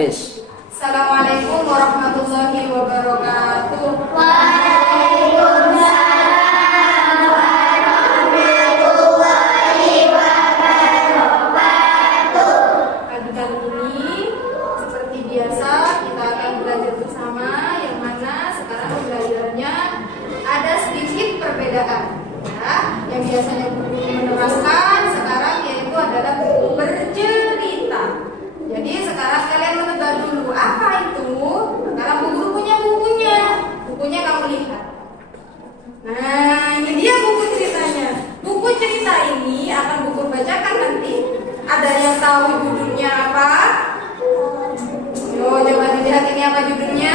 Wis. Assalamualaikum warahmatullahi wabarakatuh. Waalaikumsalam warahmatullahi wabarakatuh. Pagi kali ini seperti biasa kita akan belajar bersama, yang mana sekarang belajarnya ada sedikit perbedaan. Ya, yang biasanya buku menerangkan sekarang yaitu adalah buku bercerita. Jadi sekarang kalian menebak dulu apa itu. Sekarang Bu Guru punya bukunya kamu lihat. Nah, ini dia buku ceritanya. Buku cerita ini akan Bu Guru bacakan nanti. Ada yang tahu judulnya apa? Yo, coba dilihat ini apa judulnya?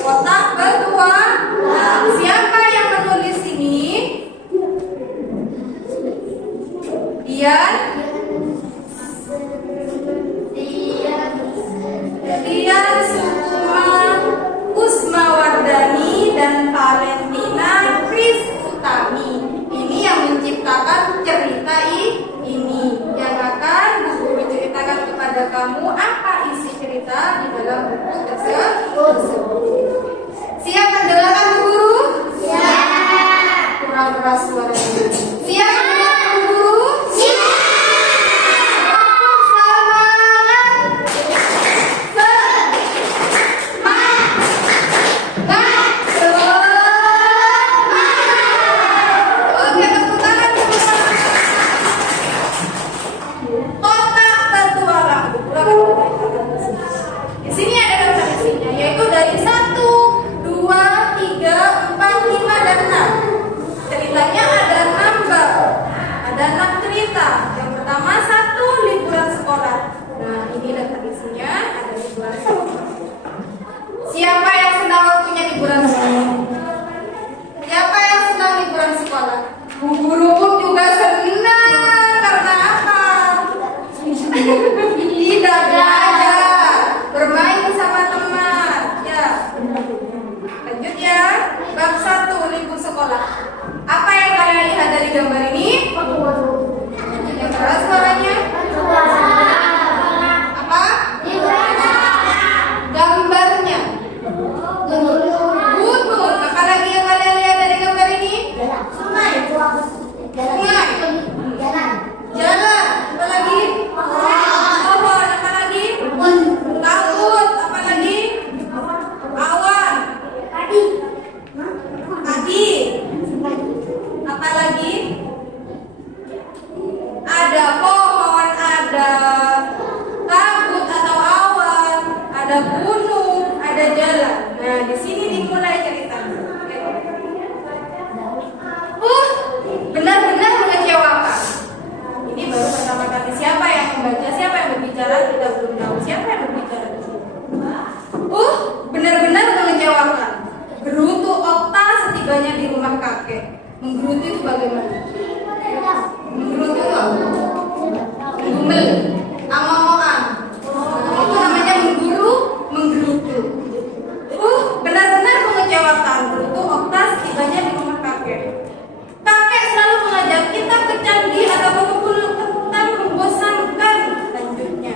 Kotak Petualang. Siapa yang menulis ini? Dian Sukma Usmawardani dan Valentina Kristutami. Ini yang menciptakan cerita ini, yang akan Bu Guru ceritakan kepada kamu apa isi cerita di dalam buku tersebut. Siap mendengarkan Bu Guru? Siap. Kurang keras suaranya. Siap mendengarkan Bu Guru? Siap. Yang pertama, 1 liburan sekolah. Nah, ini daftar isinya, ada liburan sekolah. Siapa yang senang waktunya liburan sekolah? Siapa yang senang liburan sekolah? Bu Guru juga senang. Karena apa? Tidak belajar, bermain bersama teman. Ya. Lanjut ya. Bab 1 libur sekolah. Apa yang kalian lihat dari gambar ini? Yang keras suaranya? Apa? Gambarnya gunung. Apa lagi yang kalian lihat dari gambar ini? Sungai. Jalan. Apa lagi? Pohon. Apa lagi? Laut. Apa lagi? Awan. Padi. Apa lagi? Ada pohon, ada kabut atau awan, ada gunung, ada jalan. Nah, di sini dimulai ceritanya. Benar-benar mengecewakan. Ini baru pertama kali. Siapa yang membaca, siapa yang berbicara, kita belum tahu siapa yang berbicara di sini. Benar-benar mengecewakan. Gerutu Okta setibanya di rumah kakek. Menggerutu itu bagaimana? Menggerutu itu apa? Menggumel, angong-angongan. Itu namanya menggerutu. Benar-benar mengecewakan. Gerutu Okta setibanya di rumah kakek. Kakek selalu mengajak kita ke candi atau mengumpul ketan membosankan. Lanjutnya.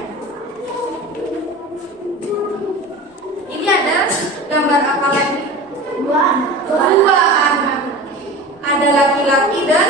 Ini ada gambar apa lagi? Dua anak. Ada laki-laki dan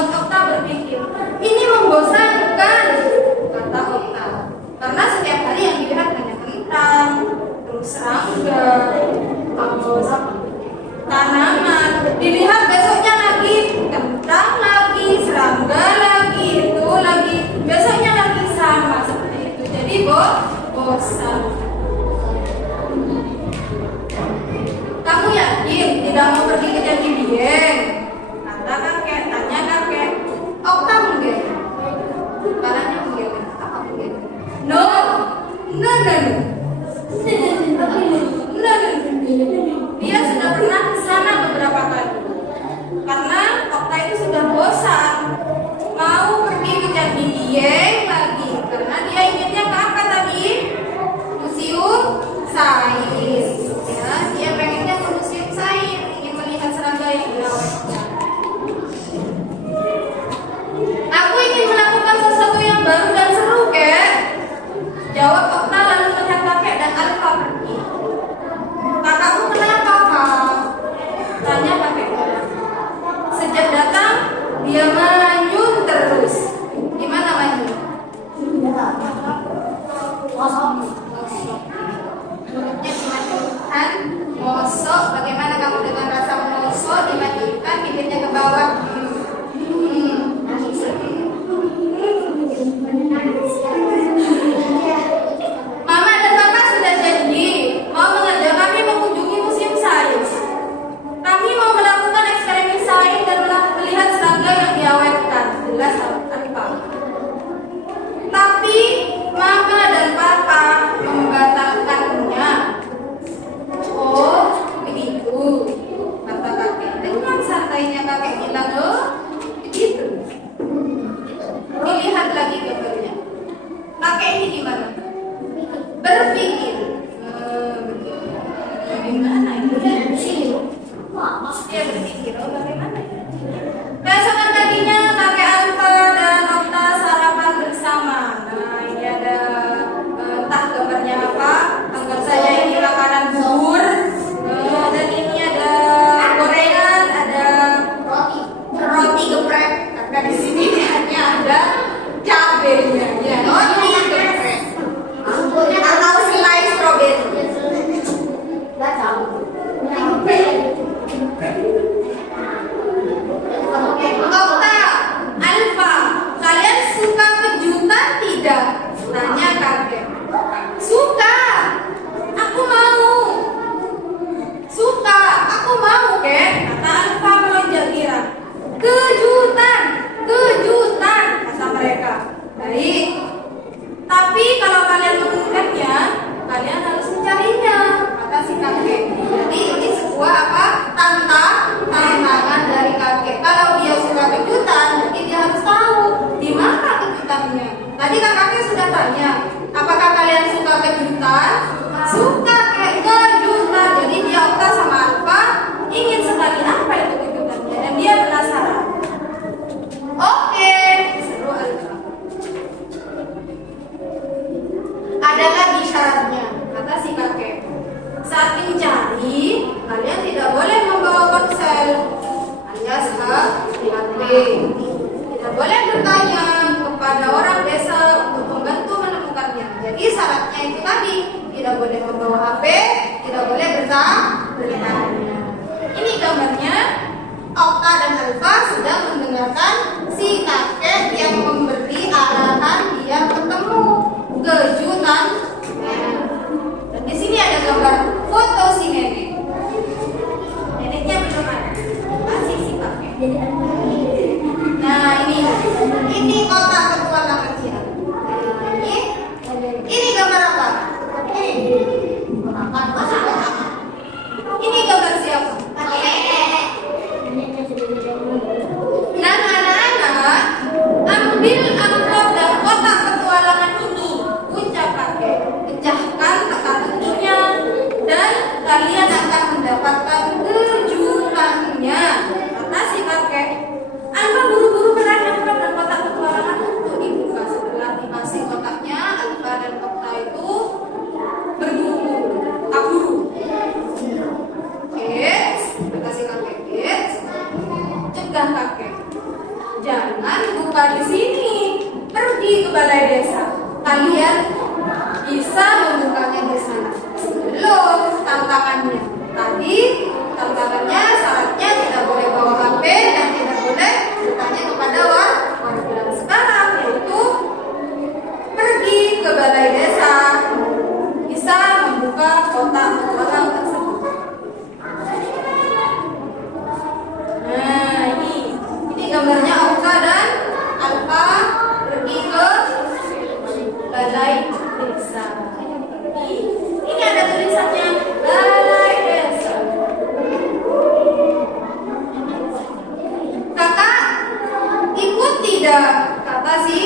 membuat Okta berpikir, ini membosankan, kata Okta. Karena setiap hari yang dilihat hanya kentang, terus serangga, terus tanaman. Dilihat besoknya lagi kentang lagi, serangga lagi, itu lagi, besoknya lagi sama seperti itu. Jadi bosan. Kamu yakin tidak mau pergi ke Candi Dieng? Kata kakek, tanya kakek. Okta mungkin. Caranya mungkin. Apa mungkin? No. Dia sudah pernah ke sana beberapa kali. Karena Okta itu sudah bosan mau pergi ke Candi Dieng lagi. Karena dia inginnya ke apa tadi? Museum Sains. Ya, dia pengennya ke Museum Sains, ingin melihat serangga yang dirawatnya. Aku ingin melakukan sesuatu yang baru dan seru, kek. Jawab Okta lalu melihat kakek dan Alfa pergi. Kakakmu kenapa, Kak? Tanya kakek. Sejak datang, dia manyun terus. Gimana manyun? Mulutnya dimanyunkan, mosok. Bagaimana kamu dengan rasa mosok dimanyunkan, bibirnya ke bawah? Mama dan Papa sudah janji mau mengajak kami mengunjungi Museum Sains. Kami mau melakukan eksperimen sains dan melihat serangga yang diawetkan. Jelas Alfa. Tapi Mama dan Papa membatalkannya. Oh, begitu, kata kakek. Dengan santainya kakek bilang, oh, begitu. Dilihat lagi gambarnya. Kakek ini gimana? Berpikir. Bagaimana itu? Dia berpikir, oh bagaimana? Keesokan paginya kakek Alfa dan Okta sarapan bersama. Nah, ini ada entah gambarnya apa. Anggap saja ini makanan bubur. Dan ini ada gorengan, ada roti geprek. Karena di sini hanya ada cabenya. Ya, roti geprek. Atau selai stroberi. Okta, Alfa, kalian suka kejutan tidak? Tanya kakek. Suka. Aku mau. Suka. Aku mau, kek. Kata Alfa melonjak girang. Kejutan. Kejutan, kata mereka. Baik. Tapi kalau kalian menginginkannya, kalian harus mencarinya, kata si kakek. Jadi ini sebuah apa? Tantangan dari kakek. Kalau dia suka kejutan, jadi dia harus tahu di mana kejutannya. Tadi kakaknya sudah tanya, apakah kalian suka kejutan? Suka kejutan. Jadi dia Okta sama Alfa ingin sekali apa itu kejutannya dan dia penasaran. Oke, seru Alfa. Ada lagi syaratnya, kata si kakek. Saat mencari, kalian tidak boleh membawa ponsel alias HP. Tidak boleh bertanya kepada orang desa untuk membantu menemukannya. Jadi syaratnya itu tadi, tidak boleh membawa HP, tidak boleh bertanya. Ini gambarnya. Okta dan Alfa sudah mendengarkan si kakek yang memberi arahan dia bertemu kejutan. Dan di sini ada gambar foto si nenek. Neneknya belum ada, masih si kakek. Nah ini kotak petualangan dia. Ini gambar apa? Ini gambar siapa? Nah anak-anak, ambil amplop dan kotak petualangan ini, ucap kakek. Pecahkan teka-tekinya dan kalian akan mendapatkan kejutannya, kata si kakek. Alfa buru-buru menanyakan kotak petualangan membuka di sini. Pergi ke balai desa. Kalian bisa membukanya di sana. Belum tantangannya. Tadi tantangannya syaratnya tidak boleh bawa HP dan tidak boleh bertanya kepada warga. Sekarang yaitu pergi ke balai desa, bisa membuka kotak petualang tersebut. Nah, ini gambarnya Auka dan Alfa pergi ke balai desa. Ini ada tulisannya balai desa. Kakak ikut tidak? Kata si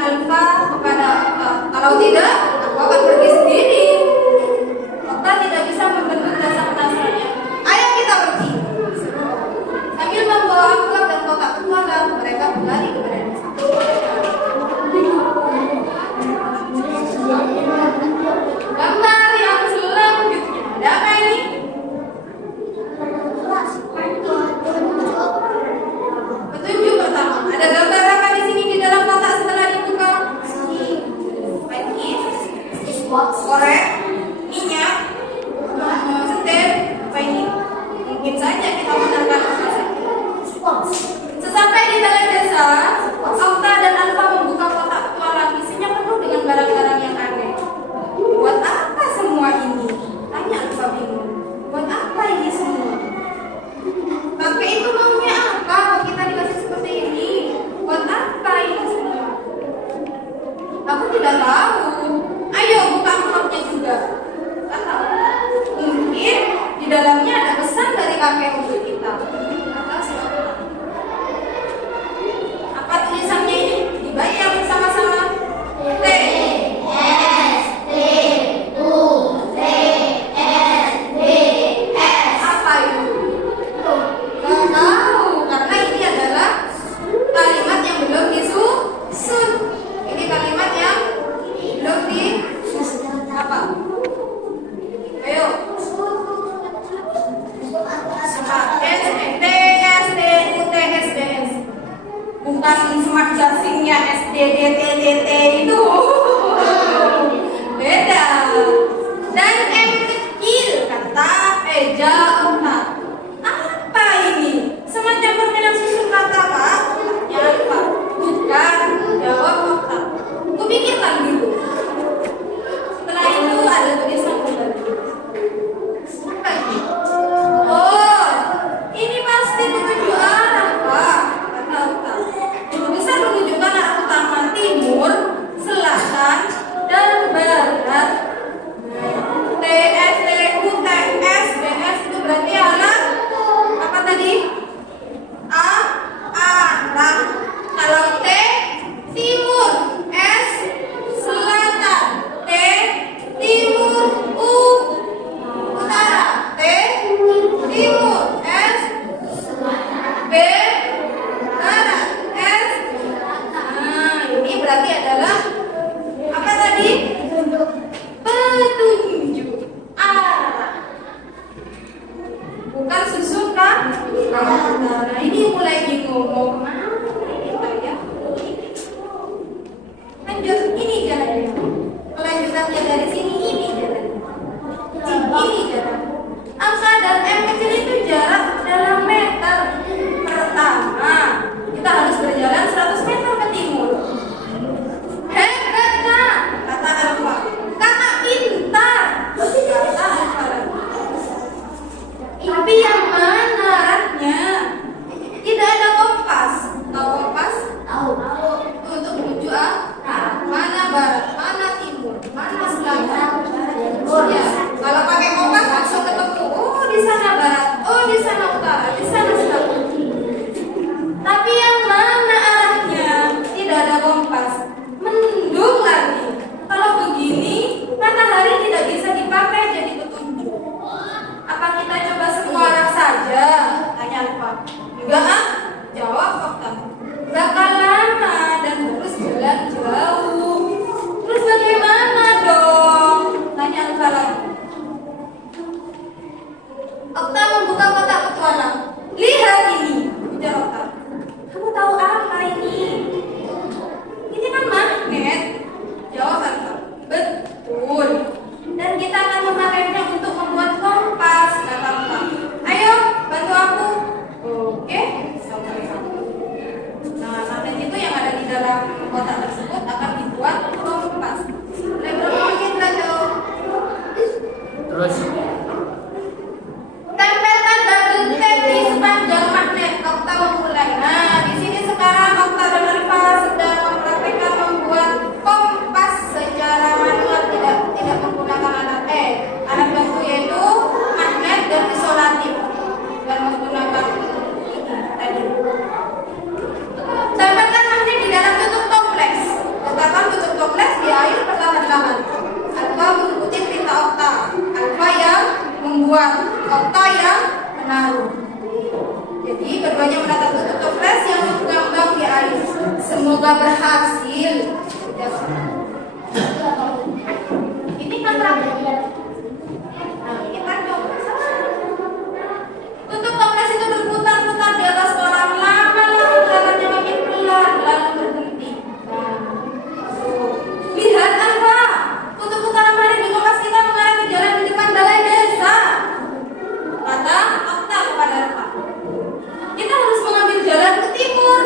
Alfa kepada Auka. Kalau tidak, aku akan pergi sendiri. Auka tidak bisa membendung rasa penasarannya. Ayo kita pergi. Sambil membawa amplop dan kotak petualang, mereka berlari ke balai desa. Gambar yang selanjutnya, ada apa ini? Petunjuk pertama, ada gambar apa di sini di dalam kotak setelah dibuka? Korek, minyak, setir, apa ini? Mungkin saja kita menangkap apa saja. Sesampai di balai desa, Auka dan Alfa membuka kotak petualang. Isinya penuh dengan barang-barang yang aneh. Buat apa semua ini? Tanya Alfa bingung. Buat apa ini semua? Kakek itu maunya apa? Kok kita dikasih seperti ini? Buat apa ini semua? Aku tidak tahu. Ayo buka amplopnya juga. Kata mungkin di dalamnya ada pesan dari kakek untuk kita. Kata siapa? Apa tulisannya ini? Dibayang bersama-sama. T S T U T S D S. Apa itu? Gak tahu, karena ini adalah kalimat yang belum disusun. Ini kalimat yang belum di apa? Ayo. Bukan smart jasingnya SDDTTT itu. Beda. Dan M kecil kata Eja Auka. Apa ini? Semacam permainan susun kata, Kak? Ya apa? Bukan, jawab Auka. Kupikirkan dulu. Setelah itu ada tulisan kembali. Apa ini? Oh, ini pasti petunjuk arah, Pak. Kata Auka. Bisa menunjukkan arah utama timur, selatan, dalam kotak tersebut akan dibuat kompas. Berapa menit lagi? Terus tempelkan batu tape di sepanjang magnet. Okta memulai. Nah, di sini sekarang Okta dan Arfa sedang mempraktikkan membuat kompas secara manual, tidak menggunakan alat bantu yaitu magnet dan isolatif, dan menggunakan ini tadi. Tempelkan magnet di dalam tutup toples. Letakkan tutup toples di air perlahan-lahan. Alfa mengikuti perintah Okta. Alfa yang membuat, Okta yang menaruh. Jadi keduanya menatap tutup toples yang mengambang di air. Semoga berhasil. Ini kan rambut. Nah, kita coba. Tutup toples itu berputar-putar di atas kolam. Lama-lama jalannya makin pelan, lalu berhenti. Lihat Alfa, tutup putaran magnet di kompas kita mengarah ke jalan di depan balai desa, kata Okta kepada Alfa. Kita harus mengambil jalan ke timur,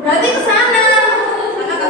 berarti ke sana. Karena ke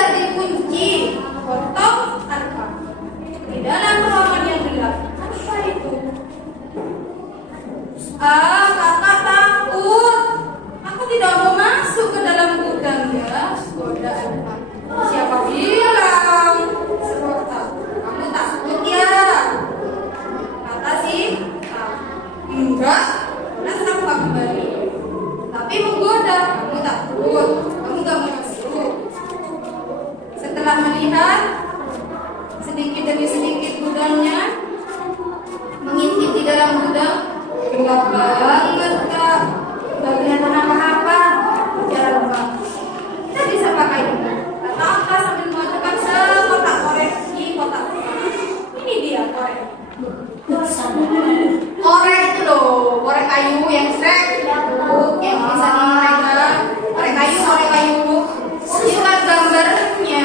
tidak dikunci atau tanpa di dalam ruangan yang gelap. Apa itu? Kakak takut. Aku tidak mau masuk ke dalam gudang ya. Godaan Pak. Siapa bilang? Seru takut. Kamu takut ya? Kata sih, enggak. Udah tampak kembali. Tapi menggoda. Kamu takut. Kamu gak mau masuk. Setelah melihat sedikit demi sedikit gudangnya, mengintip di dalam gudang, gelap banget Kak. Gak kelihatan apa-apa. Jarang banget. Kita bisa pakai ini. Kata apa sambil mengajukan sekotak korek di kotak. Ini dia korek. Korek itu loh, korek kayu yang srek, yang bisa dipegang. Korek kayu. Lihat gambarnya.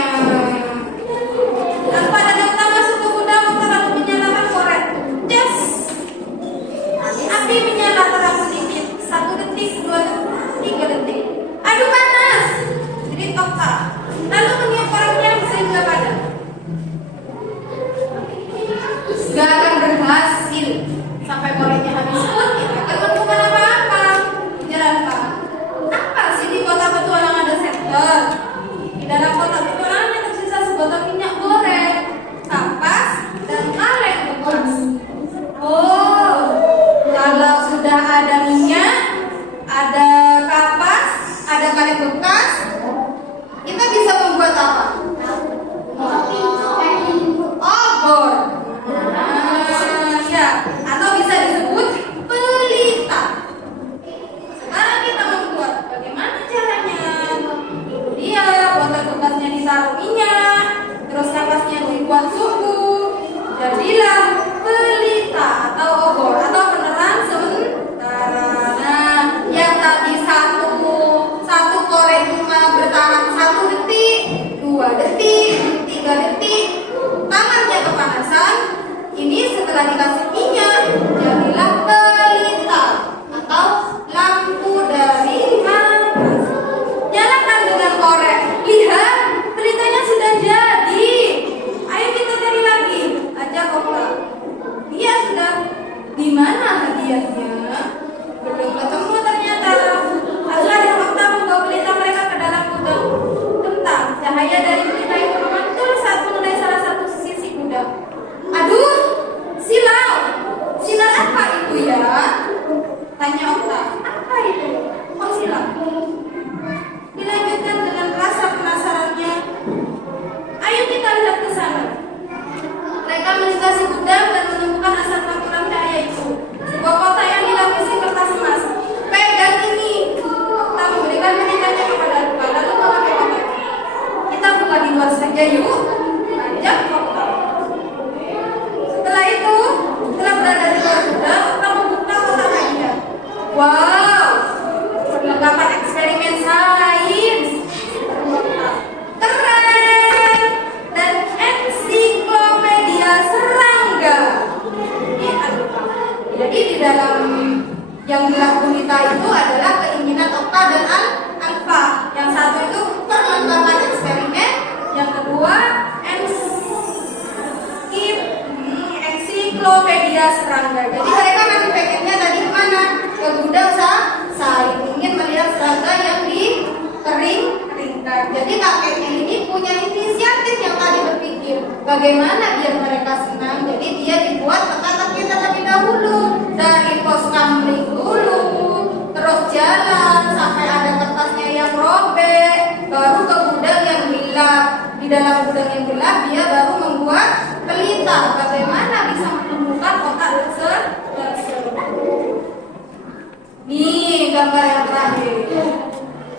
Tanpa ada daftar masuk ke gudang, kita lalu menyalakan korek. Yes. Api menyala terang sedikit. 1 detik, 2 detik, 3 detik. Aduh panas. Jadi Okta lalu meniup koreknya sehingga padam. Gak akan berhasil. Sampai koreknya habis pun kita akan menemukan apa-apa. Jalan Pak. Apa sih di kotak petualangan ada senter? Di dalam kotak petualangan tersisa sebotol minyak goreng, kapas, dan kaleng bekas. Oh, kalau sudah ada minyak, ada kapas, ada kaleng bekas, kita bisa membuat apa? Obor. Ya, atau bisa disebut pelita. Sekarang kita membuat bagaimana caranya? Dia botol bekasnya ditaruh minyak, terus kapasnya dibuat suhu, jadilah pelita atau obor atau peneran sementara. Nah, yang tadi satu korek cuma bertahan 1 detik, 2 detik, 3 detik, tangannya kepanasan. Ini setelah dikasih minyak, jadilah pelita atau lampu dari panas. Nyalakan dengan korek. Lihat, pelitanya sudah jadi. Ayo kita cari lagi. Ajak Okta. Dia sudah. Di mana hadiahnya? Belum ketemu ternyata. Azra dan Okta membawa pelita mereka ke dalam gudang. Bentar, cahaya dari pelita itu memantul saat mengenai salah satu sisi gudang. Aduh, silau. Silau apa itu ya? Tanya Okta. Apa itu? Oh, silau. Dilanjutkan dengan rasa penasarannya. Ayo kita lihat ke sana. Mereka melintasi gudang dan menemukan asap pantulan cahaya itu. Sebuah kotak yang dilapisi kertas emas. Pegang ini. Okta memberikan pelitanya kepada Luka, lalu memakai kotak. Kita buka di luar saja yuk. Ajak Okta. Setelah itu, setelah berada di luar gudang, Okta membuka kotak hadiah. Wow, perlengkapan eksperimen sains. Keren. Dan ensiklopedia serangga. Ini aduh Pak. Jadi di dalam yang gelap gulita itu adalah keinginan Okta dan Alfa. Yang satu itu perlengkapan eksperimen, yang kedua ensiklopedia serangga. Jadi mereka memang pengennya tadi kemana? Ke gudang saling ingin melihat serangga yang dikeringkan. Jadi kakeknya ini punya inisiatif yang tadi berpikir bagaimana biar mereka senang. Jadi dia dibuat teka-teki terlebih dahulu, dari pos kamling dulu, terus jalan sampai ada kertasnya yang robek, baru ke gudang yang gelap. Di dalam gudang yang gelap dia baru membuat pelita. Bagaimana bisa menemukan kotak tersebut? Nih gambar yang terakhir.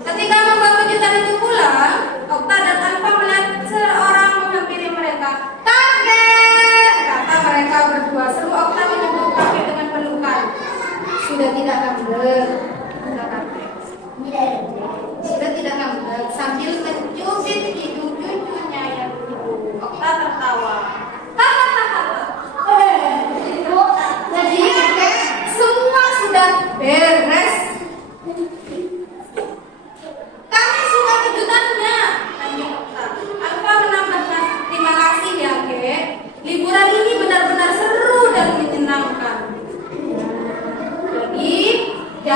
Ketika membawa kejutan itu pulang, Okta dan Alfa melihat seorang menghampiri mereka. Kakek, kata mereka berdua. Seru Okta menyebut kakek dengan pelukan. Sudah tidak ngambek, kata kakek. Sudah tidak ngambek sambil mencubit hidung cucunya yang ibu. Okta tertawa. Jadi kakek, semua sudah beres. Kami suka kejutannya, tanya Okta.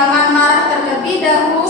Jangan marah terlebih dahulu.